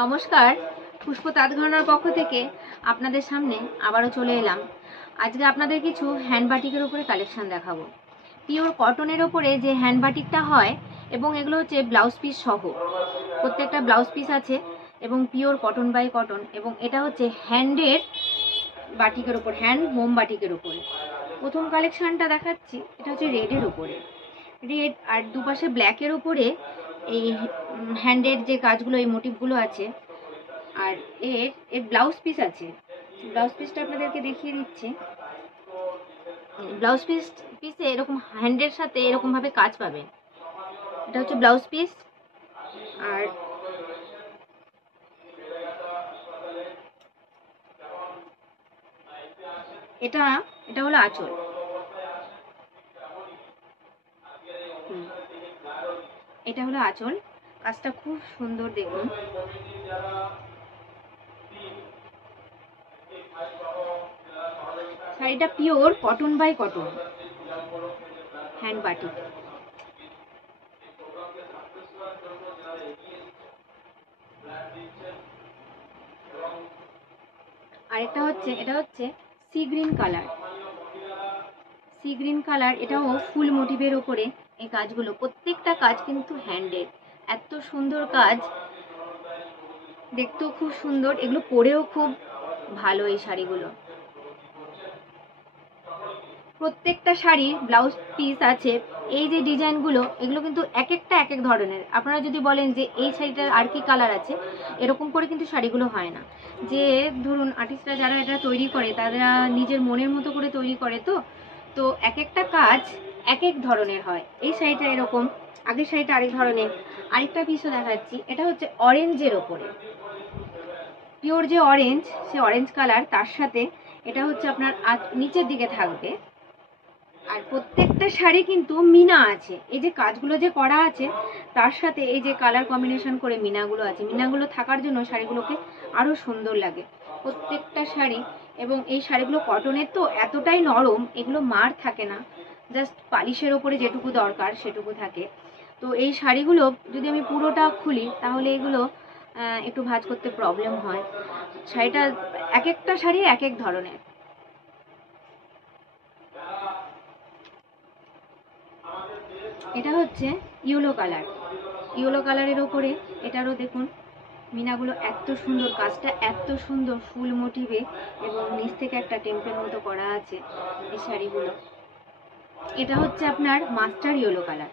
নমস্কার, পুষ্প তাঁত ঘরানার পক্ষ থেকে আপনাদের সামনে আবারও চলে এলাম। আজকে আপনাদের কিছু হ্যান্ড বাটিকের উপরে কালেকশন দেখাবো। পিওর কটনের ওপরে যে হ্যান্ড বাটিকটা হয়, এবং এগুলো হচ্ছে ব্লাউজ পিস সহ, প্রত্যেকটা ব্লাউজ পিস আছে এবং পিওর কটন বাই কটন। এবং এটা হচ্ছে হ্যান্ডের বাটিকের উপর, হ্যান্ড মোম বাটিকের উপরে। প্রথম কালেকশনটা দেখাচ্ছি, এটা হচ্ছে রেডের উপরে, রেড আর দুপাশে ব্ল্যাকের উপরে এই হ্যান্ডের যে কাজগুলো, এই মোটিভগুলো আছে। আর এর ব্লাউজ পিস আছে, ব্লাউজ পিসটা আপনাদেরকে দেখিয়ে দিচ্ছি। ব্লাউজ পিসে এরকম হ্যান্ডের সাথে এরকম ভাবে কাজ পাবেন। এটা হচ্ছে ব্লাউজ পিস। আর এটা এটা হলো আঁচল। এটা হলো আঁচল, কাজটা খুব সুন্দর দেখুন। শাড়িটা pure cotton by cotton hand batik. আরেকটা হচ্ছে, এটা হচ্ছে sea green colour, sea green colour. এটাও ফুল মোটিভের ওপরে এই কাজগুলো, প্রত্যেকটা কাজ কিন্তু হ্যান্ডের। এত সুন্দর কাজ, দেখতেও খুব সুন্দর, এগুলো পরেও খুব ভালো এই শাড়িগুলো। প্রত্যেকটা শাড়ি ব্লাউজ পিস আছে। এই যে ডিজাইনগুলো, এগুলো কিন্তু এক একটা এক এক ধরনের। আপনারা যদি বলেন যে এই শাড়িটার আর কি কালার আছে, এরকম করে কিন্তু শাড়িগুলো হয় না। যে ধরুন আর্টিস্টরা যারা এটা তৈরি করে, তারা নিজের মনের মতো করে তৈরি করে, তো এক একটা কাজ এক এক ধরনের হয়। এই শাড়িটা এরকম, আগের শাড়িটা আরেক ধরনের। আরেকটা পিসও দেখাচ্ছি, এটা হচ্ছে অরেঞ্জের ওপরে, পিওর যে অরেঞ্জ, সে অরেঞ্জ কালার, তার সাথে এটা হচ্ছে আপনার নিচের দিকে থাকবে। আর প্রত্যেকটা শাড়ি কিন্তু মিনা আছে, এই যে কাজগুলো যে করা আছে তার সাথে এই যে কালার কম্বিনেশন করে মিনাগুলো আছে, মিনাগুলো থাকার জন্য শাড়িগুলোকে আরো সুন্দর লাগে প্রত্যেকটা শাড়ি। এবং এই শাড়িগুলো কটনের, তো এতটাই নরম, এগুলো মার থাকে না, জাস্ট পালিশের ওপরে যেটুকু দরকার সেটুকু থাকে। তো এই শাড়িগুলো যদি আমি পুরোটা খুলি, তাহলে এগুলো একটু ভাঁজ করতে প্রবলেম হয়। শাড়িটা এক একটা শাড়ি এক এক ধরনের। এটা হচ্ছে ইয়েলো কালার, ইয়েলো কালারের ওপরে এটারও দেখুন মিনাগুলো এত সুন্দর, কাজটা এত সুন্দর ফুল মোটিভে, এবং নিচ থেকে একটা টেম্পের মতো করা আছে এই শাড়িগুলো। এটা হচ্ছে আপনার মাস্টার ইয়েলো কালার,